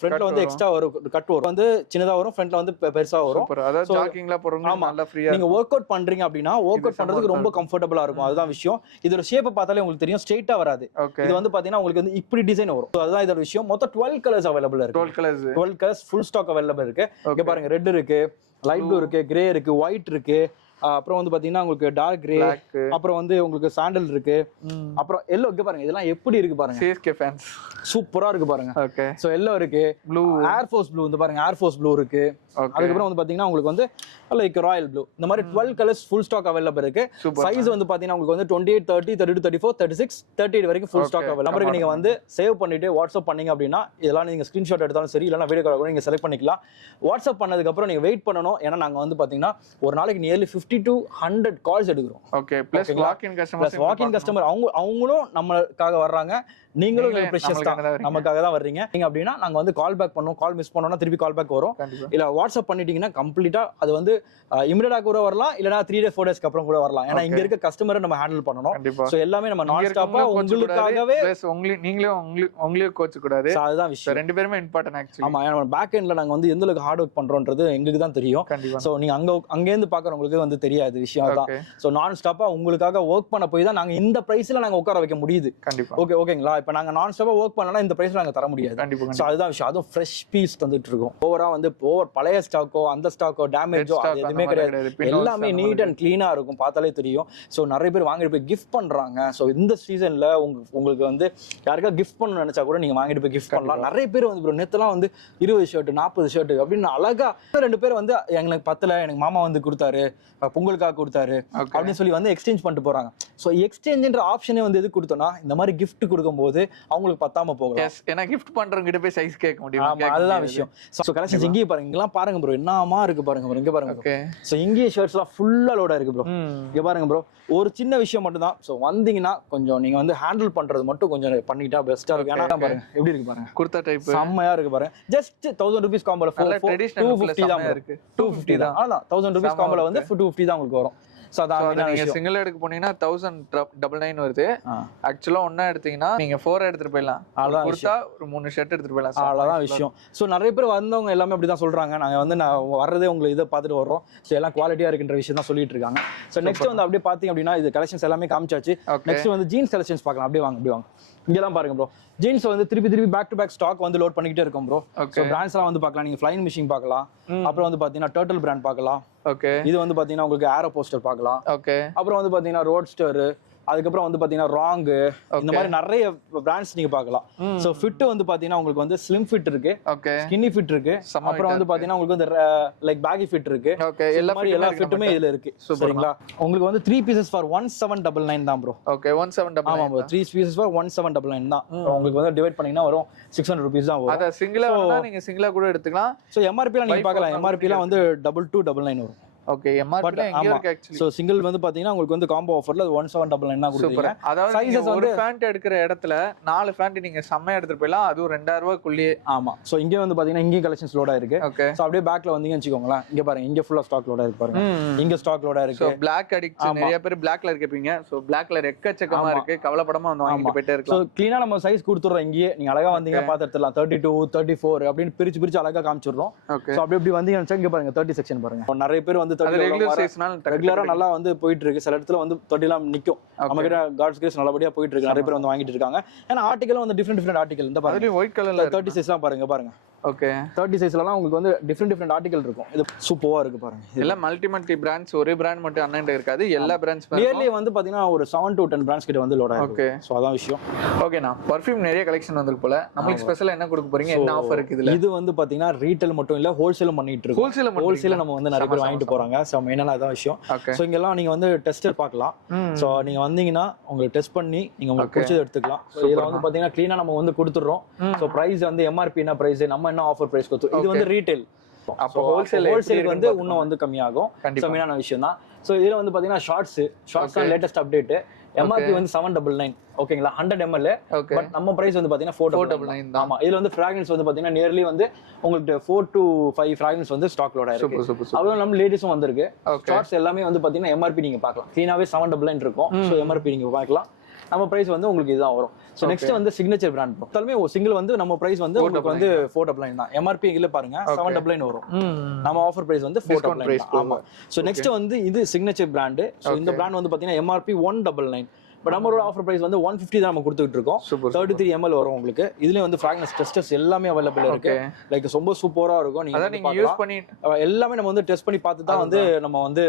ஃப்ரண்ட்ல வந்து எக்ஸ்ட்ரா ஒரு கட் வரும், வந்து சின்னதா வரும், ஃப்ரண்ட்ல வந்து பெருசா வரும். அதாவது ஜாக்கிங்ல போறவங்க நல்லா ஃப்ரீயா நீங்க வொர்க் அவுட் பண்றீங்க அப்படினா வொர்க் அவுட் பண்றதுக்கு ரொம்ப கம்ஃபர்ட்டபிளா இருக்கும். அதுதான் விஷயம். இதோட ஷேப்பை பார்த்தாலே உங்களுக்கு தெரியும், ஸ்ட்ரைட்டா வராது. இது வந்து பாத்தீங்கன்னா உங்களுக்கு வந்து இப்படி டிசைன் வரும். அதுதான் இதோட விஷயம். மொத்தம் 12 கலர்ஸ் அவைலபிள் இருக்கு. 12 கலர்ஸ் ஃபுல் ஸ்டாக் அவைலபிள் இருக்கு. இங்க பாருங்க, ரெட் இருக்கு, லைட் ப்ளூ இருக்கு, கிரே இருக்கு, ஒயிட் இருக்கு, அப்புறம் வந்து பாத்தீங்கன்னா உங்களுக்கு டார்க் கிரே, அப்புறம் வந்து உங்களுக்கு சாண்டல் இருக்கு, அப்புறம் எல்லோ. இங்க பாருங்க, இதெல்லாம் எப்படி இருக்கு பாருங்க. சிஎஸ்கே ஃபேன்ஸ் சூப்பரா இருக்கு பாருங்க. ஓகே, சோ எல்லோ இருக்கு, ப்ளூ, ஏர் ஃபோர்ஸ் ப்ளூ. இந்த பாருங்க, ஏர் ஃபோர்ஸ் ப்ளூ இருக்கு. அதுக்கப்புறம் வந்து பாத்தீங்கன்னா உங்களுக்கு வந்து லைக் ராயல் ப்ளூ. இந்த மாதிரி 12 கலர்ஸ் ஃபுல் ஸ்டாக் அவைலபிள் இருக்கு. சைஸ் வந்து பாத்தீங்கன்னா உங்களுக்கு வந்து 28, 30, 32, 34, 36, 38 வரைக்கும் ஃபுல் ஸ்டாக் அவைலபிள். நம்பருக்கு நீங்க வந்து சேவ் பண்ணிட்டு வாட்ஸ்அப் பண்ணீங்க அப்படின்னா இதெல்லாம் நீங்க ஸ்கிரீன்ஷாட் எடுத்தாலும் சரி, இல்லைன்னா வீடியோ கால் கூட நீங்க செலக்ட் பண்ணிக்கலாம். வாட்ஸ்அப் பண்ணதுக்கு அப்புறம் நீங்க வெயிட் பண்ணணும். ஏன்னா நாங்க வந்து பாத்தீங்கன்னா ஒரு நாளைக்கு நியர்லி 50 to 100 கால்ஸ் எடுக்கிறோம். ஓகே, பிளஸ் வாக்-இன் கஸ்டமர் அவங்களும் நம்மளுக்காக வர்றாங்க. நீங்களும் நமக்காக தான் வர்றீங்க. நீங்க அப்படின்னா நாங்க வந்து கால் பேக் பண்ணுவோம். கால் மிஸ் பண்ணோம்னா திருப்பி கால் பேக் வரும். இல்ல வாட்ஸ்அப் பண்ணிட்டீங்கன்னா கம்ப்ளீட்டா அது வந்து இமிடியேட்டா கூட வரலாம், இல்லனா 3 days 4 daysக்கு அப்புறம் கூட வரலாம். ஏன்னா இங்க இருக்க கஸ்டமரை நம்ம ஹேண்டில் பண்ணணும். சோ எல்லாமே நம்ம நான் ஸ்டாப்பா உங்களுக்காகவே நீங்களே கோச் கூடாது. அதுதான் விஷயம். ரெண்டு பேருமே இம்பார்ட்டன்ட் ஆக்சுவலி. ஆமா, நம்ம பேக் எண்ட்ல நாங்க வந்து எந்த அளவுக்கு ஹார்ட் வொர்க் பண்றோம்ன்றது எங்களுக்கு தான் தெரியும். சோ நீங்க அங்க இருந்து பாக்குறவங்களுக்கு வந்து வந்து தெரியாது விஷயம் தான். ஸோ நான் ஸ்டாப்பா உங்களுக்காக ஒர்க் பண்ண போய் தான் நாங்க இந்த பிரைஸ்ல நாங்க உட்கார வைக்க முடியுது. கண்டிப்பா. ஓகேங்களா? இப்போ நாங்க நான் ஸ்டாப்பா ஒர்க் பண்ணனா இந்த பிரைஸ்ல நாங்க தர முடியாது. ஸோ அதுதான் விஷயம். அதுவும் ஃப்ரெஷ் பீஸ் தந்துட்டு இருக்கோம். ஓவரா வந்து பழைய ஸ்டாக்கோ அந்த ஸ்டாக்கோ டேமேஜோ அது எதுவுமே கிடையாது. எல்லாமே நீட் அண்ட் கிளீனா இருக்கும், பார்த்தாலே தெரியும். ஸோ நிறைய பேர் வாங்கிட்டு போய் கிஃப்ட் பண்றாங்க. ஸோ இந்த சீசன்ல உங்களுக்கு வந்து யாருக்கா கிஃப்ட் பண்ணணும்னு நினைச்சா கூட நீங்க வாங்கிட்டு போய் கிஃப்ட் பண்ணலாம். நிறைய பேர் வந்து நேத்துலாம் வந்து 20 ஷர்ட் 40 ஷர்ட் அப்படின்னு அழகா 2 பேர் வந்து எனக்கு பத்தல, எனக்கு மாமா வந்து கொடுத்தாரு, பொங்கலுக்காக கொடுத்தாரு அப்படின்னு சொல்லி வந்து எக்ஸ்சேஞ்ச் பண்ணிட்டு போறாங்க. ஸோ எக்ஸ்சேஞ்சுன்ற ஆப்ஷனே வந்து எது கொடுத்தோம்னா இந்த மாதிரி கிஃப்ட் கொடுக்கும்போது அவங்களுக்கு பத்தாம போகலாம். ஏன்னா கிஃப்ட் பண்றவங்க கிட்ட போய் சைஸ் கேட்க முடியும். ஆமா, அதுதான் விஷயம். ஸோ கலெக்ஷன்ஸ் இங்கேயே பாருங்க, இங்கெல்லாம் பாருங்க ப்ரோ, என்னமா இருக்கு பாருங்க ப்ரோ, இங்க பாருங்க. ஸோ இங்கேயே ஷர்ட்ஸ்லாம் ஃபுல்லா லோடா இருக்கு ப்ரோ. இங்க பாருங்க ப்ரோ, ஒரு சின்ன விஷயம் மட்டும் தான். ஸோ வந்தீங்கன்னா கொஞ்சம் நீங்க வந்து ஹேண்டில் பண்றது மட்டும் கொஞ்சம் பண்ணிட்டா பெஸ்டா இருக்கு. ஏன்னா பாருங்க எப்படி இருக்கு பாருங்க, குர்தா டைப் செம்மையா இருக்கு பாருங்க. ஜஸ்ட் 1000 ரூபீஸ் காம்போல 250 தான் இருக்கு. 250 தான். அதான் 1000 ரூபீஸ் காம்போல வந்து 250 தான் உங்களுக்கு வரும். சோ அதான் நீங்க சிங்கிள் எடுக்க போனீங்கன்னா 1099 வருது. ஆக்சுவலா ஒண்ணா எடுத்தீங்கன்னா நீங்க 4 எடுத்துட்டு போயிடலாம். குர்தா ஒரு 3 ஷர்ட் எடுத்துட்டு போயிடலாம். அவ்வளவுதான் விஷயம். சோ நிறைய பேர் வந்தவங்க எல்லாமே அப்படிதான் சொல்றாங்க. நாங்க வந்து நான் வர்றதே உங்களுக்கு இதை பார்த்துட்டு வர்றோம், சோ எல்லாம் குவாலிட்டியா இருக்குன்ற விஷயம் தான் சொல்லிட்டு இருக்காங்க. சோ நெக்ஸ்ட் வந்து அப்படியே பாத்தீங்க அப்படின்னா இது கலெக்ஷன்ஸ் எல்லாமே காமிச்சாச்சு. நெக்ஸ்ட் வந்து ஜீன்ஸ் கலெக்ஷன்ஸ் பார்க்கலாம். அப்படியே வாங்க. இங்கெல்லாம் பாருங்க ப்ரோ, ஜீன்ஸ் வந்து திருப்பி பேக் டு பேக் ஸ்டாக் வந்து லோட் பண்ணிக்கிட்டே இருக்கும் ப்ரோ. ஸோ பிராண்ட்ஸ்லாம் வந்து பார்க்கலாம். நீங்க ஃப்ளைங் மிஷின் பார்க்கலாம், அப்புறம் வந்து பாத்தீங்கன்னா டர்ட்டில் பிராண்ட் பார்க்கலாம். ஓகே, இது வந்து பாத்தீங்கன்னா உங்களுக்கு ஏரோ போஸ்டர் பார்க்கலாம். ஓகே, அப்புறம் வந்து பாத்தீங்கன்னா ரோட்ஸ்டர், அதுக்கப்புறம் வந்து பாத்தீங்கன்னா ராங், இந்த மாதிரி நிறைய பிராண்ட்ஸ் நீங்க பார்க்கலாம். சோ ஃபிட் வந்து பாத்தீங்கன்னா உங்களுக்கு வந்து ஸ்லிம் ஃபிட் இருக்கு, ஓகே, ஸ்கின்னி ஃபிட் இருக்கு, அப்புறம் வந்து பாத்தீங்கன்னா உங்களுக்கு வந்து லைக் பேகி ஃபிட் இருக்கு. ஓகே, எல்லா ஃபிட்டுமே இதுல இருக்கு. சரிங்களா? உங்களுக்கு வந்து 3 பீசஸ் ஃபார் 1799 தான் ப்ரோ. ஓகே, 1799. ஆமா ப்ரோ, 3 பீசஸ் ஃபார் 1799 தான். உங்களுக்கு வந்து டிவைட் பண்ணீங்கன்னா வரும் 600 ரூபீஸ் தான் வரும். அத சிங்கிளா வேணா நீங்க சிங்கிளா கூட எடுத்துக்கலாம். சோ எம்ஆர்பி ல நீங்க பார்க்கலாம். எம்ஆர்பி ல வந்து 2299 வரும். ஓகே, எம்ஆர்பி எங்க இருக்கு एक्चुअली? சோ சிங்கிள் வந்து பாத்தீங்கன்னா உங்களுக்கு வந்து காம்போ ஆஃபர்ல 1799 தான் கொடுக்குறீங்க. அதாவது சைஸஸ் ஒரு ஃபேண்ட் எடுக்கிற இடத்துல 4 ஃபேண்ட் நீங்க செம்மையா எடுத்துட்டு போயிடலாம். அது 2000 ரூபாய்க்குள்ளே. ஆமா. சோ இங்க வந்து பாத்தீங்கன்னா இங்க கலெக்ஷன்ஸ் லோடா இருக்கு. ஓகே, சோ அப்படியே பேக்ல வந்தீங்கன்னு வெச்சுக்கோங்களேன், இங்க பாருங்க, இங்க ஃபுல்லா ஸ்டாக் லோடா இருக்கு பாருங்க. இங்க ஸ்டாக் லோடா இருக்கு. சோ Black அடிக்ட் நிறைய பேர் Black கலர் கேப்பீங்க. சோ Black கலர் எக்கச்சக்கமா இருக்கு. கவலைப்படாம வந்து வாங்கிட்டு போயிட்டே இருக்கலாம். சோ க்ளீனா நம்ம சைஸ் கொடுத்துறோம். இங்கேயே நீங்க அழகா வந்தீங்கன்னா பார்த்து எடுத்துடலாம். 32 34 அப்படின்னு பிரிச்சு அழகா காமிச்சிடுறோம். சோ அப்படி வந்தீங்கன்னு இங்க பாருங்க 30 செக்ஷன் பாருங்க. நிறைய பேர் வந்து 30 ரெகுலரா நல்லா வந்து போயிட்டு இருக்கு. சில இடத்துல வந்து 30 நிக்கும். நம்ம கிட்ட காட்ஸ் கேஸ் நல்லபடியா போயிட்டு இருக்கு. நிறைய பேர் வந்து வாங்கிட்டு இருக்காங்க. ஏன்னா ஆர்டிகல் வந்து டிஃபரெண்ட் ஆர்டிகல். இந்த பாருங்க ஒயிட் கலர்ல 30 சைஸ்லாம் பாருங்க. ஓகே, 30 சைஸ்லலாம் உங்களுக்கு வந்து டிஃபரெண்ட் ஆர்டிகல் இருக்கும். இது சூப்பரா இருக்கு பாருங்க. எல்லாம் மல்டி பிராண்ட்ஸ், ஒரே பிராண்ட் மட்டும் அண்ணன்ட்ட இருக்காது. எல்லா பிராண்ட்ஸ் நியர்லி வந்து பாத்தீங்கன்னா ஒரு 7 to 10 பிராண்ட்ஸ் கிட்ட வந்து லோட் ஆயிருக்கு. சோ அதான் விஷயம். ஓகேண்ணா, பர்ஃப்யூம் நிறைய கலெக்ஷன் வந்திருக்கு போல. நமக்கு ஸ்பெஷலா என்ன கொடுக்க போறீங்க? என்ன ஆஃபர் இருக்கு இதுல? இது வந்து பாத்தீங்கன்னா ரீட்டைல் மட்டும் இல்ல, ஹோல்சேலும் பண்ணிட்டு இருக்கோம். ஹோல்சேல நம்ம வந்து நிறைய பேர் வாங்கிட்டு போறாங்க. சோ மெயினான அதான் விஷயம். சோ இங்கெல்லாம் நீங்க வந்து டெஸ்டர் பார்க்கலாம். சோ நீங்க வந்தீங்கன்னா உங்களுக்கு டெஸ்ட் பண்ணி நீங்க உங்களுக்கு பிடிச்சதை எடுத்துக்கலாம். இதுல வந்து பாத்தீங்கன்னா க்ளீனா நம்ம வந்து கொடுத்துறோம். சோ பிரைஸ் வந்து எம்ஆர்பி என்ன பிரைஸ், நம்ம என்ன ஆஃபர் பிரைஸ் கொடுத்து, இது வந்து ரீட்டைல். அப்போ ஹோல்சேல் வந்து இன்னும் வந்து கம்மியாகும். கம்மியான விஷயம் தான். சோ இதுல வந்து பாத்தீங்கன்னா ஷார்ட்ஸ் தான் லேட்டஸ்ட் அப்டேட். எம்ஆர்பி வந்து 799. ஓகேங்களா? 100 ml. பட் நம்ம பிரைஸ் வந்து பாத்தீங்கன்னா 499 தான். ஆமா, இதுல வந்து ஃபிராக்ரன்ஸ் வந்து பாத்தீங்கன்னா நியர்லி வந்து உங்களுக்கு 4 to 5 ஃபிராக்ரன்ஸ் வந்து ஸ்டாக் லோட் ஆயிருக்கு. அதுவும் நம்ம லேடிஸும் வந்திருக்கு. ஷார்ட்ஸ் எல்லாமே வந்து பாத்தீங்கன்னா எம்ஆர்பி நீங்க பார்க்கலாம். க்ளீனாவே 799 இருக்கும். சோ எம்ஆர்பி நீங்க பார்க்கலாம். நம்ம பிரைஸ் வந்து உங்களுக்கு இதுதான் வரும். சோ நெக்ஸ்ட் வந்து சிக்னேச்சர் பிராண்ட். மொத்தமே ஒரு சிங்கிள் வந்து நம்ம பிரைஸ் வந்து உங்களுக்கு வந்து 499 தான். எம்ஆர்பி இதுல பாருங்க 799 வரும். நம்ம ஆஃபர் பிரைஸ் வந்து 499. ஆமா. சோ நெக்ஸ்ட் வந்து இது சிக்னேச்சர் பிராண்ட். சோ இந்த பிராண்ட் வந்து பாத்தீங்கன்னா எம்ஆர்பி 199. பட் நம்மளோட ஆஃபர் பிரைஸ் வந்து 150 தான் நம்ம கொடுத்துட்டு இருக்கோம். 33 ml வரும் உங்களுக்கு. இதுலயே வந்து ஃபிராக்ரன்ஸ் டெஸ்டர்ஸ் எல்லாமே அவைலபிள் இருக்கு. லைக் ரொம்ப சூப்பரா இருக்கும். நீங்க யூஸ் பண்ணி எல்லாமே நம்ம வந்து டெஸ்ட் பண்ணி பார்த்து தான் வந்து நம்ம வந்து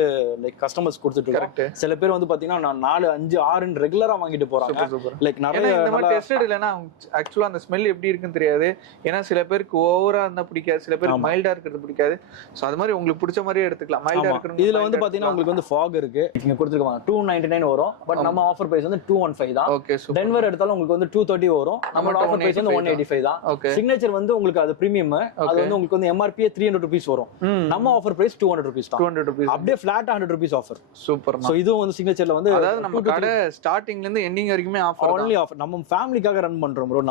லைக் கஸ்டமர்ஸ் கொடுத்துட்டு இருக்கோம். சில பேர் வந்து பாத்தீங்கன்னா 4 5 6 ரெகுலரா வாங்கிட்டு போறாங்க. லைக் நிறைய இந்த மாதிரி டெஸ்டட் இல்லனா ஆக்சுவலா அந்த ஸ்மெல் எப்படி இருக்குன்னு தெரியாது. ஏன்னா சில பேருக்கு ஓவரா இருந்தா பிடிக்காது, சில பேருக்கு மைல்டா இருக்கிறது பிடிக்காது. சோ அது மாதிரி உங்களுக்கு பிடிச்ச மாதிரியே எடுத்துக்கலாம். மைல்டா இருக்கணும். இதுல வந்து பாத்தீங்கன்னா உங்களுக்கு வந்து ஃபாக் இருக்கு. நீங்க கொடுத்துருக்காங்க 299 வரும். பட் நம்ம ஆஃபர் பிரைஸ் வந்து 215 தான். Okay, super. டென்வர் எடுத்தாலும் உங்களுக்கு வந்து 230 வரும். நம்ம ஆஃபர் பிரைஸ் வந்து 185 தான். ஓகே, சிக்னேச்சர் வந்து உங்களுக்கு அது பிரீமியம். அது வந்து உங்களுக்கு வந்து எம்ஆர்பி 300 ரூபீஸ் வரும். நம்ம ஆஃபர் பிரைஸ் 200 ரூபீஸ் தான். 200 ரூபீஸ் அப்படியே flat 100 rupees offer. Super. So இதுவும் வந்து சிக்னேச்சர்ல வந்து அதாவது நம்ம கடை ஸ்டார்டிங்ல இருந்து எண்டிங் வரைக்குமே ஆஃபர். Only offer. நம்ம ஃபேமிலிக்காக ரன் பண்றோம் ப்ரோ.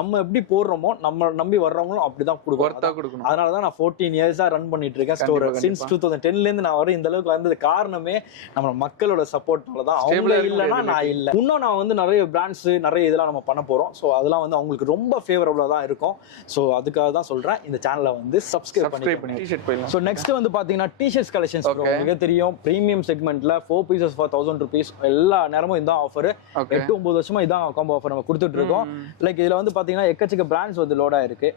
நம்ம எப்படி போடுறோமோ நம்ம நம்பி வர்றவங்களும் அப்படிதான் கொடுக்கணும். அதனால தான் நான் 14 இயர்ஸா ரன் பண்ணிட்டு இருக்கேன் ஸ்டோர். சின்ஸ் 2010ல இருந்து நான் வர இந்த அளவுக்கு வந்தது காரணமே நம்ம மக்களோட சப்போர்ட்னால தான். அவங்க இல்லனா நான் இல்ல இன்னும் நான் வந்து நிறைய பிராண்ட்ஸ் நிறைய இதெல்லாம் நம்ம பண்ண போறோம். ஸோ அதெல்லாம் வந்து அவங்களுக்கு ரொம்ப ஃபேவரபிளா தான் இருக்கும். ஸோ அதுக்காக தான் சொல்றேன் இந்த சேனலை வந்து சப்ஸ்கிரைப் பண்ணி டிஷர்ட் போயிடலாம். ஸோ நெக்ஸ்ட் வந்து பாத்தீங்கன்னா டிஷர்ட்ஸ் கலெக்ஷன்ஸ் உங்களுக்கு தெரியும் பிரீமியம் செக்மெண்ட்ல 4 pieces for 1000 rupees எல்லா நேரமும் இதான் ஆஃபர். 8-9 வருஷமா இதான் காம்போ ஆஃபர் நம்ம கொடுத்துட்டு இருக்கோம். லைக் இதுல வந்து பாத்தீங்கன்னா எக்கச்சக்க பிராண்ட்ஸ் வந்து லோடா இருக்கு.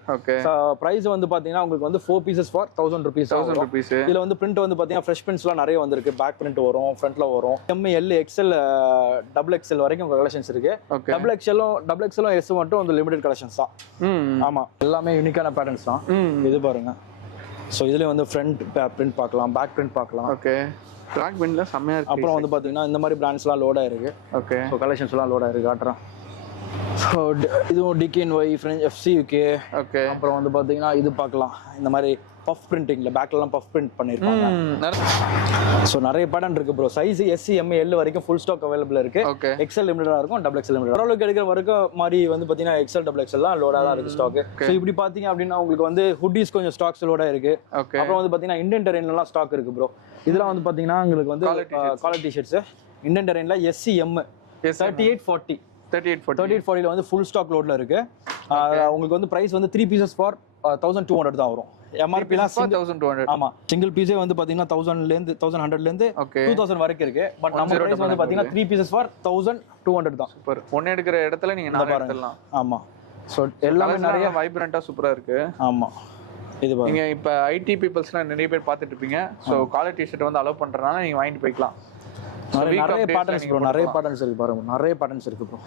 பிரைஸ் வந்து பாத்தீங்கன்னா உங்களுக்கு வந்து 4 pieces for 1000 rupees. இதுல வந்து பிரிண்ட் வந்து பாத்தீங்கன்னா ஃப்ரெஷ் பிரிண்ட்ஸ்லாம் நிறைய வந்திருக்கு. பேக் பிரிண்ட் வரும், ஃப்ரண்ட்ல வரும். ML XL டபுள் XL வரைக்கும் கலெக்ஷன்ஸ் இருக்கு. டபுள் XL S மட்டும் வந்து லிமிடெட் கலெக்ஷன்ஸ் தான். ஆமா எல்லாமே யூனிக்கான பேட்டர்ன்ஸ் தான். இது பாருங்க. ஸோ இதுல வந்து ஃப்ரண்ட் பிரிண்ட் பார்க்கலாம், பேக் பிரிண்ட் பார்க்கலாம். ஓகே ட்ராக் பிரிண்ட்ல செம்மையா இருக்கு. அப்புறம் வந்து பாத்தீங்கன்னா இந்த மாதிரி பிராண்ட்ஸ்லாம் லோடா இருக்கு. ஓகே ஸோ கலெக்ஷன்ஸ்லாம் லோடா இருக்கு காட்டுறேன். ஸோ இதுவும் DKNY French FC UK. Okay அப்புறம் வந்து பாத்தீங்கன்னா இது பார்க்கலாம். இந்த மாதிரி பஃப் பிரிண்டிங்ல பேக்லலாம் பஃப் பிரிண்ட் பண்ணிருக்காங்க. ஸோ நிறைய பேட்டர்ன் இருக்கு ப்ரோ. சைஸ் SC ML வரைக்கும் ஃபுல் ஸ்டாக் அவைலபிள் இருக்கு. XL லிமிட்டடா இருக்கும், டபுள் XL லிமிட்டட். ஓரளவுக்கு எடுக்கிற வரைக்கும் மாதிரி வந்து பாத்தீங்கன்னா XL டபுள் XL தான் லோடா தான் இருக்கு ஸ்டாக். ஸோ இப்படி பாத்தீங்க அப்படின்னா உங்களுக்கு வந்து ஹுட்டிஸ் கொஞ்சம் ஸ்டாக்ஸ் லோடா இருக்கு. அப்புறம் வந்து பாத்தீங்கன்னா இந்தியன் டெரெயின்லாம் ஸ்டாக் இருக்கு ப்ரோ. இதெல்லாம் வந்து பாத்தீங்கன்னா உங்களுக்கு வந்து காலர் டிஷர்ட்ஸ் இந்தியன் டெரெயின்ல SC M 3840 3840 வந்து ஃபுல் ஸ்டாக் லோட்ல இருக்கு. உங்களுக்கு வந்து பிரைஸ் வந்து 3 pieces for 1200 தான் வரும். MRP லாம் 1200. ஆமா சிங்கிள் பீஸே வந்து பாத்தீங்கன்னா 1000 ல இருந்து 1100 ல இருந்து 2000 வரைக்கும் இருக்கு. பட் நம்ம பிரைஸ் வந்து பாத்தீங்கன்னா 3 pieces for 1200 தான். சூப்பர். ஒண்ணு எடுக்கிற இடத்துல நீங்க நாலு எடுத்துடலாம். ஆமா சோ எல்லாமே நிறைய வைப்ரண்டா சூப்பரா இருக்கு. ஆமா இது பாருங்க. நீங்க இப்ப IT பீப்பிள்ஸ்லாம் நிறைய பேர் பார்த்துட்டு இருப்பீங்க. சோ காலர் டி-ஷர்ட் வந்து அலோவ் பண்றனால நீங்க வாங்கிட்டு போய்க்கலாம். நிறைய பேட்டர்ன்ஸ் ப்ரோ, நிறைய பேட்டர்ன்ஸ் இருக்கு பாருங்க, நிறைய பேட்டர்ன்ஸ் இருக்கு ப்ரோ.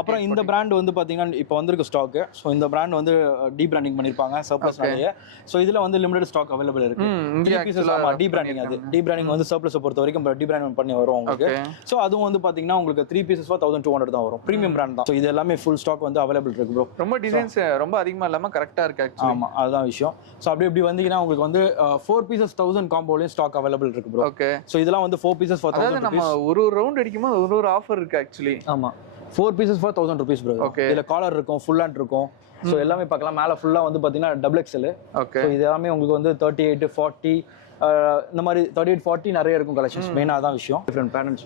அப்புறம் இந்த பிராண்ட் வந்து பாத்தீங்கன்னா இப்போ வந்திருக்கு ஸ்டாக். ஸோ இந்த பிராண்ட் வந்து டீ பிராண்டிங் பண்ணிருப்பாங்க சர்ப்ளஸ் நிறைய. ஸோ இதுல வந்து லிமிடெட் ஸ்டாக் அவைலபிள் இருக்கு. டீ பிராண்டிங் அது டீ பிராண்டிங் வந்து சர்ப்ளஸ் பொறுத்த வரைக்கும் டீ பிராண்டிங் பண்ணி வரும் உங்களுக்கு. ஸோ அதுவும் வந்து பாத்தீங்கன்னா உங்களுக்கு 3 pieces for 1200 தான் வரும். பிரீமியம் பிராண்ட் தான். ஸோ இது எல்லாமே ஃபுல் ஸ்டாக் வந்து அவைலபிள் இருக்கு ப்ரோ. ரொம்ப டிசைன்ஸ் ரொம்ப அதிகமா இல்லாம கரெக்டா இருக்கு ஆக்சுவலி. ஆமா அதுதான் விஷயம். ஸோ அப்படி வந்தீங்கன்னா உங்களுக்கு வந்து 4 pieces 1000 காம்போலயும் ஸ்டாக் அவைலபிள் இருக்கு ப்ரோ. ஓகே ஸோ இதெல்லாம் வந்து 4 pieces for 1000 நம்ம ஒரு ரவுண்ட் அடிக்கும்போது ஒரு ஆஃபர் இருக்கு ஆக்சுவலி. ஆமா 4 pieces for 1000 rupees ப்ரோ. இதுல காலர் இருக்கும், ஃபுல் ஹேண்ட் இருக்கும். சோ எல்லாமே பார்க்கலாம். மேல ஃபுல்லா வந்து பாத்தீங்கன்னா டபுள் XL. ஓகே சோ இது எல்லாமே உங்களுக்கு வந்து 38 40 இந்த மாதிரி 38 40 நிறைய இருக்கும் கலெக்ஷன்ஸ். மெயினா அதான் விஷயம். Different patterns.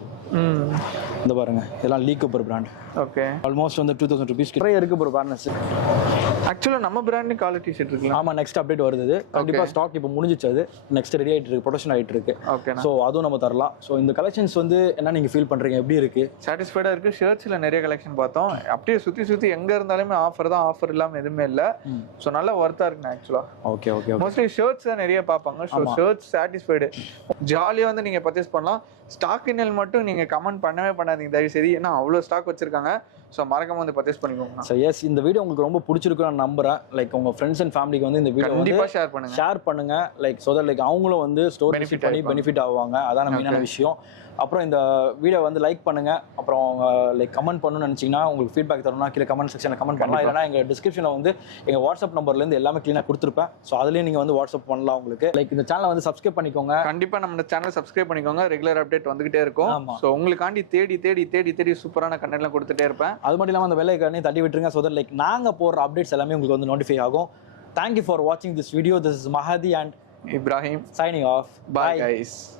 இந்த பாருங்க இதெல்லாம் Lee Cooper brand. Okay almost வந்து 2000 rupees நிறைய இருக்கு ப்ரோ பேட்டர்ன்ஸ். ஆக்சுவலா நம்ம பிராண்ட் காலர் டி-ஷர்ட் இருக்குல. ஆமா நெக்ஸ்ட் அப்டேட் வருது. கண்டிப்பா ஸ்டாக் இப்போ முடிஞ்சிச்சு. அது நெக்ஸ்ட் ரெடி ஆயிட்டு இருக்கு, ப்ரொடக்ஷன் ஆயிட்டு இருக்கு. ஓகே சோ அதுவும் நம்ம தரலாம். சோ இந்த கலெக்ஷன்ஸ் வந்து என்ன நீங்க ஃபீல் பண்றீங்க, எப்படி இருக்கு? சாட்டிஸ்ஃபைடா இருக்கு. ஷர்ட்ஸ்ல நிறைய கலெக்ஷன் பார்த்தோம். அப்படியே சுத்தி எங்க இருந்தாலுமே ஆஃபர் தான், ஆஃபர் இல்லாம எதுவுமே இல்ல. சோ நல்ல வர்த்தா இருக்கு ஆக்சுவலா. ஓகே மோஸ்ட்லி ஷர்ட்ஸ் தான் நிறைய பாப்பாங்க. சோ ஷர்ட்ஸ் சாட்டிஸ்ஃபைடு ஜாலியா வந்து நீங்க பர்ச்சேஸ் பண்ணலாம். ஸ்டாக் இன்னல் மட்டும் நீங்க கமெண்ட் பண்ணவே பண்ணாதீங்க தயவு செய்து. ஏன்னா அவ்வளவு ஸ்டாக் வச்சிருக்காங்க. ஸோ மறக்காம வந்து பர்ச்சேஸ் பண்ணிக்கோங்க. ஸோ எஸ் இந்த வீடியோ உங்களுக்கு ரொம்ப பிடிச்சிருக்கும் நான் நம்புறேன். லைக் உங்க ஃப்ரெண்ட்ஸ் அண்ட் ஃபேமிலிக்கு வந்து இந்த வீடியோ கண்டிப்பா ஷேர் பண்ணுங்க. லைக் ஸோ தட் லைக் அவங்களும் வந்து ஸ்டோர் விசிட் பண்ணி பெனிஃபிட் ஆவாங்க. அதான் மெயினான விஷயம். அப்புறம் இந்த வீடியோ வந்து லைக் பண்ணுங்க. அப்புறம் லைக் கமெண்ட் பண்ணணும்னு நினைச்சீங்கன்னா உங்களுக்கு ஃபீட்பேக் தரணும்னா கீழே கமெண்ட் செக்ஷனில் கமெண்ட் பண்ணலாம். இல்லைனா எங்க டிஸ்கிரிப்ஷனில் வந்து எங்க வாட்ஸ்அப் நம்பர்லேருந்து எல்லாமே க்ளீனாக கொடுத்துருப்பேன். ஸோ அதுலேயும் நீங்கள் வந்து வாட்ஸ்அப் பண்ணலாம் உங்களுக்கு. லைக் இந்த சேனலை வந்து சப்ஸ்கிரைப் பண்ணிக்கோங்க. கண்டிப்பாக நம்ம சேனலை சப்ஸ்கிரைப் பண்ணிக்கோங்க. ரெகுலர் அப்டேட் வந்துகிட்டே இருக்கும். ஸோ உங்களுக்காண்டி தேடி சூப்பரான கண்டென்ட்லாம் கொடுத்துட்டே இருப்பேன். அது மட்டும் இல்லாமல் அந்த வெள்ளைக்கானே தட்டி விட்டுருங்க. ஸோ தட் லைக் நாங்கள் போடுற அப்டேட்ஸ் எல்லாமே உங்களுக்கு வந்து நோட்டிஃபை ஆகும். Thank you for watching this video. This is Mahadi and Ibrahim signing off. Bye guys.